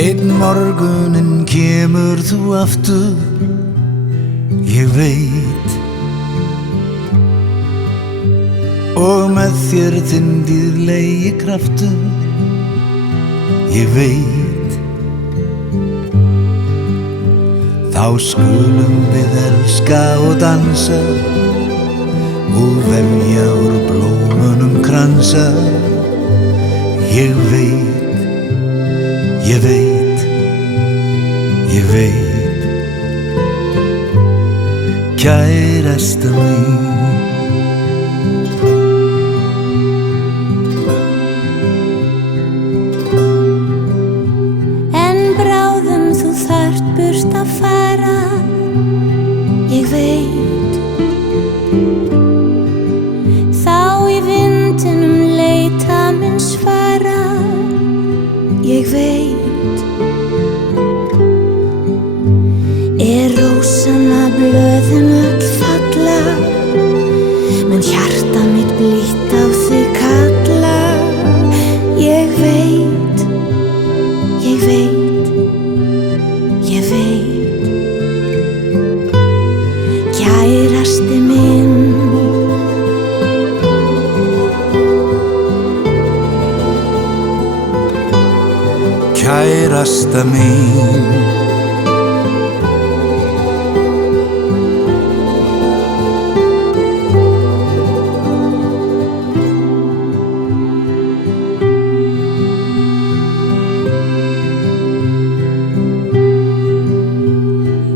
Einn morguninn kemur þú aftur, ég veit, og með þér þinn dýrlegi kraftur, ég veit. Þá skulum við elska og dansa og vefja úr blómunum kransa, ég veit, ég veit, ég veit. Kærasta mín, en bráðum þú þarft burt að fara, ég veit. Þá í vindinum leita mun svara, ég veit. Er rósanna blöðin öll falla, mun hjarta mitt blítt á þig kalla, ég veit, ég veit, ég veit. Kærasti minn, kærasta mín.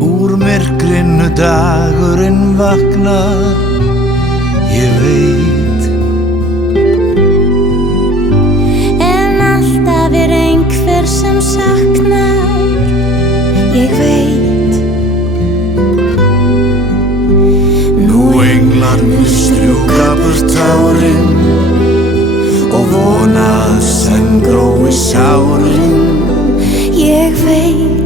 Úr myrkrinu dagurinn vaknar, ég veit, en alltaf einhver sem saknar, ég veit. nú englarnir strjúka burt tárin og vona að senn grói sárin, Ég veit,